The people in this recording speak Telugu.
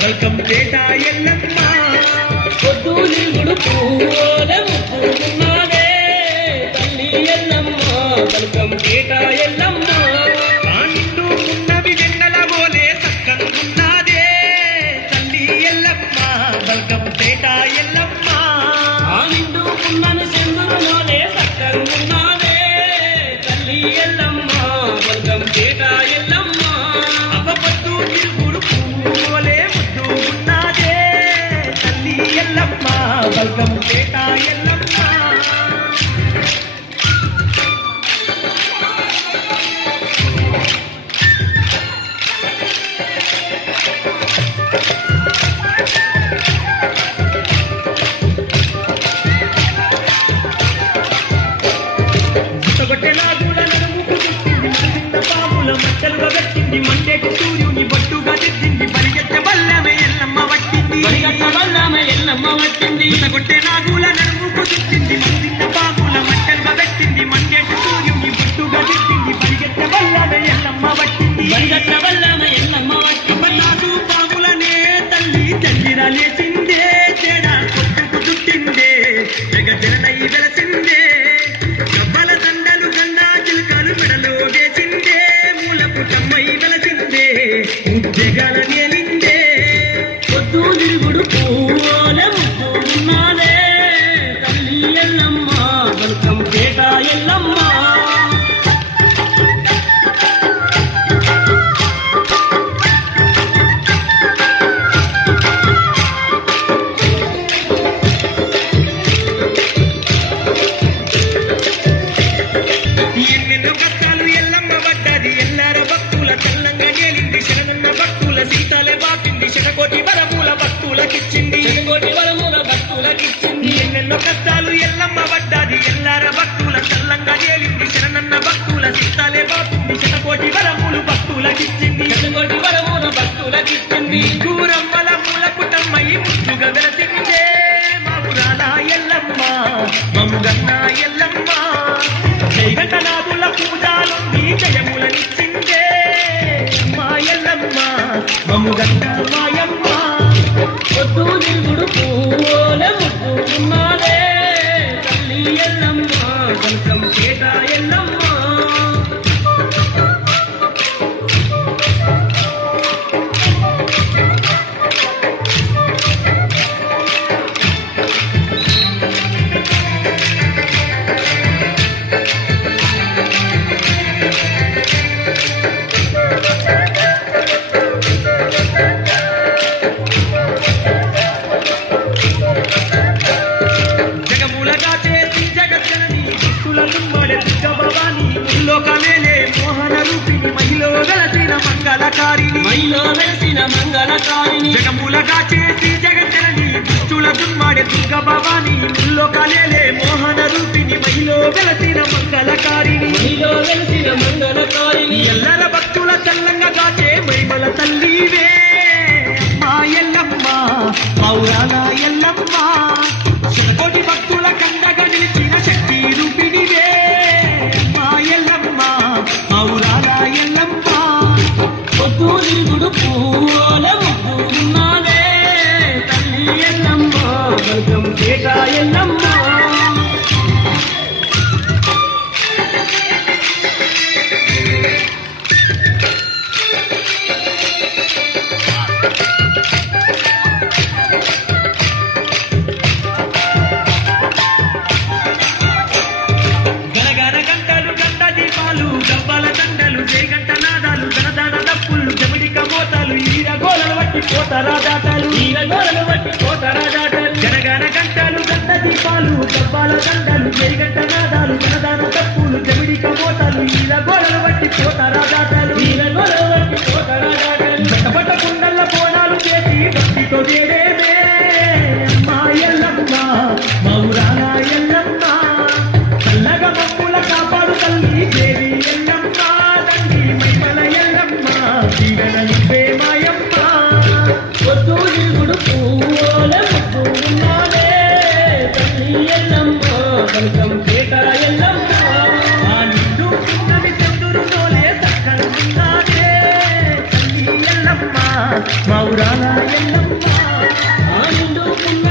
వెల్కమ్ పేట ఎల్లమ్మ పొద్దు నిగుడు పూలే ముక్కున్నదే తల్లి ఎల్లమ్మ వెల్కమ్ పేట ఎల్లమ్మ ఆ నిండు ఉన్నవి వెన్నెల బోలే సక్కనున్నదే తల్లి ఎల్లమ్మ వెల్కమ్ పేట ఎల్లమ్మ ఆ నిండు ఉన్నని చంద్రులోనే సక్కనున్నదే తల్లి ఎల్లమ్మ వెల్కమ్ పేట ఎల్లమ్మ అవ్వపొద్దు నిగుడు పూలే ముద్దున్నదే తల్లి ఎల్లమ్మ వెల్కమ్ పేట ఎల్లమ్మ మట్టలుగా పెట్టింది మండేటి సూర్యుని బట్టుగా తెచ్చింది పరిగెత్త బల్లమే ఎల్లమ్మ పట్టింది కొట్టే నాగుల నడుముకు తెచ్చింది మందిన్న పాముల మట్టలుగా పెట్టింది మండేటి సూర్యుని బట్టుగా తెచ్చింది పరిగెత్త బల్లమే ఎల్లమ్మ పట్టింది నాగు పాములనే తల్లి చల్లిరా లేచిందే తేడా కొట్టుకు చుట్టిందే జగజనై వెలసిందే గబ్బల దండలు గండా చిలుకలు మెడలో వేసిందే పుట్టమ్మై వెలసిందే ఉద్యోగాల నేలిందే పొద్దు తిరుగుడు పూలే ముక్కున్నదే తల్లి ఎల్లమ్మ వెల్కమ్ పేట ఎల్లమ్మ ఎన్నెన్నో కష్టాలు ఎల్లమ్మ పడ్డది ఎల్లార భక్తుల తెల్లంగా నేలింది శరణన్న భక్తుల సీతాలే బాపింది శతకోటి వరముల భక్తులకిచ్చింది ఎన్నెన్నో కష్టాలు ఎల్లమ్మ పడ్డది ఎల్లార భక్తుల తెల్లంగా నేలింది శరణన్న భక్తుల సీతాలే బాపింది శతకోటి వరములు భక్తులకిచ్చింది దూరమ్మల మూల పుట్టమ్మై ముద్దుగా వెలసిందే మావురాల ఎల్లమ్మ మముగన్న ఎల్లమ్మ జయగంటనాథుల పూజాలుంది జయములనిచ్చిందే మా ఎల్లమ్మ మముగన్న మాయమ్మ పొద్దు తిరుగుడు పూలే ముక్కున్నదే తల్లి ఎల్లమ్మ వెల్కమ్ పేట ఎల్లమ్మ జగములగా చేసి జగజ్జనని భక్తులను వాడే దుర్గభవాని ముల్లోకమేలే మోహన రూపిణి మహిలో వెలసిన మంగళకారిణి జగములగా చేసి జగజ్జనని భక్తుల దున్మాడే దుర్గభవాని ముల్లోకమేలే మోహన రూపిణి మహిలో వెలసిన మంగళకారిణి ఎల్లర భక్తుల చల్లంగా కాచే మహిమల తల్లివే మా ఎల్లమ్మ మౌరాల ఎల్లమ్మ శతకోటి భక్తుల కండగా నిలిచిన శక్తి రూపిణివే మా ఎల్లమ్మ మౌరాల ఎల్లమ్మ పొద్దు తిరుగుడు పూలే ముక్కున్నదే తల్లి ఎల్లమ్మ వెల్కమ్ పేట ఎల్లమ్మ గనగన గంటలు గంట దీపాలు డబ్బాల దండలు జయగంట నాదాలు దనదన దప్పులు జమిడిక మోతాలు ఈరగోళలు వట్టి పోతరా దాటాలు గనగన గంటలు గంట దీపాలు డబ్బాల దండలు జయగంట నాదాలు దనదన దప్పులు జమిడిక మోతాలు ఈరగోళలు వట్టి పోతరా దాటాలు బట్టబట్ట కుండల్ల బోనాలు చేసి భక్తితో చేరేమే మా ఎల్లమ్మ మౌరాల ఎల్లమ్మ చల్లగా మమ్ముల కాపాడు తల్లి దేవి ఎల్లమ్మ తండ్రి మహిమల ఎల్లమ్మ దీవెనలిపే మాయమ్మ ఎల్లమ్మ మా ఊరాల ఎల్లమ్మ ఆనందుకున్న